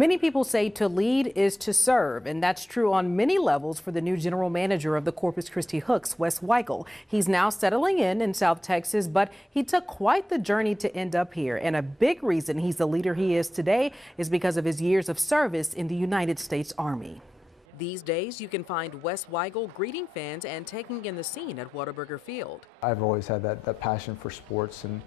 Many people say to lead is to serve, and that's true on many levels for the new general manager of the Corpus Christi Hooks, Wes Weigle. He's now settling in South Texas, but he took quite the journey to end up here. And a big reason he's the leader he is today is because of his years of service in the United States Army. These days, you can find Wes Weigle greeting fans and taking in the scene at Whataburger Field. I've always had that passion for sports and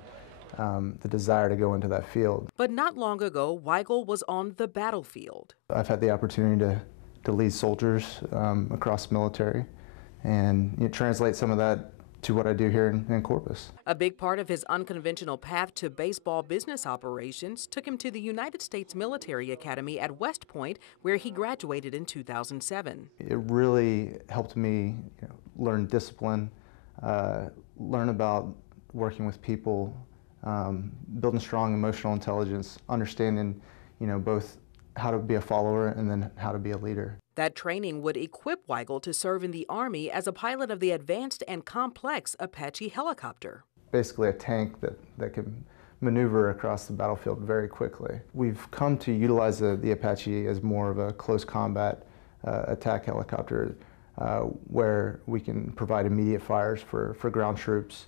the desire to go into that field. But not long ago, Weigle was on the battlefield. I've had the opportunity to lead soldiers across the military and translate some of that to what I do here in Corpus. A big part of his unconventional path to baseball business operations took him to the United States Military Academy at West Point, where he graduated in 2007. It really helped me learn discipline, learn about working with people, building strong emotional intelligence, understanding, both how to be a follower and then how to be a leader. That training would equip Weigle to serve in the Army as a pilot of the advanced and complex Apache helicopter. Basically a tank that can maneuver across the battlefield very quickly. We've come to utilize the Apache as more of a close combat attack helicopter where we can provide immediate fires for ground troops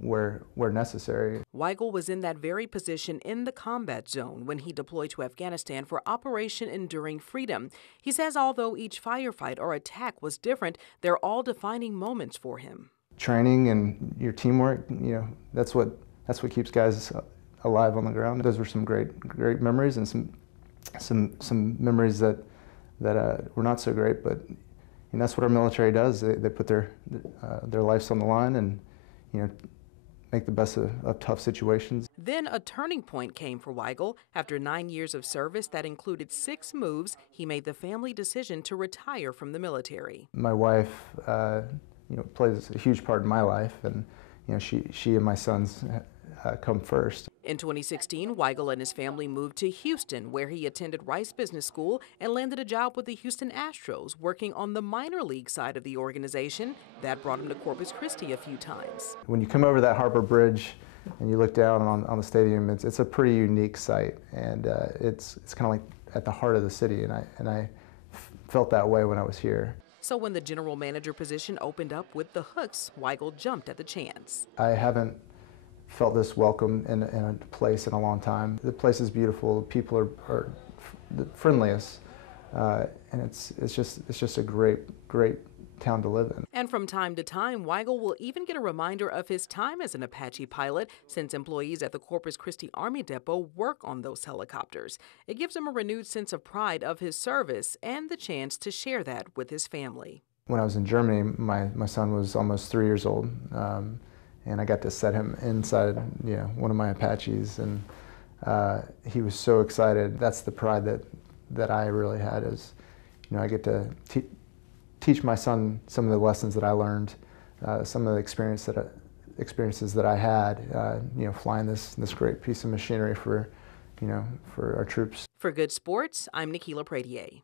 where necessary. Weigle was in that very position in the combat zone when he deployed to Afghanistan for Operation Enduring Freedom. He says although each firefight or attack was different, they're all defining moments for him. Training and your teamwork, that's what keeps guys alive on the ground. Those were some great memories and some memories that were not so great, but that's what our military does. They put their lives on the line and make the best of tough situations. Then a turning point came for Weigle. After 9 years of service that included 6 moves, he made the family decision to retire from the military. My wife, plays a huge part in my life, and she and my sons come first. In 2016, Weigle and his family moved to Houston, where he attended Rice Business School and landed a job with the Houston Astros, working on the minor league side of the organization. That brought him to Corpus Christi a few times. When you come over that Harbor Bridge and you look down on the stadium, it's a pretty unique sight, and it's kind of like at the heart of the city, and I felt that way when I was here. So when the general manager position opened up with the Hooks, Weigle jumped at the chance. I haven't felt this welcome in a place in a long time. The place is beautiful. People are the friendliest, and it's just a great town to live in. And from time to time, Weigle will even get a reminder of his time as an Apache pilot, since employees at the Corpus Christi Army Depot work on those helicopters. It gives him a renewed sense of pride of his service and the chance to share that with his family. When I was in Germany, my son was almost 3 years old. And I got to set him inside, one of my Apaches, and he was so excited. That's the pride that I really had, is, I get to teach my son some of the lessons that I learned, some of the experiences that I had, flying this great piece of machinery for our troops. For Good Sports, I'm Nikila Pradier.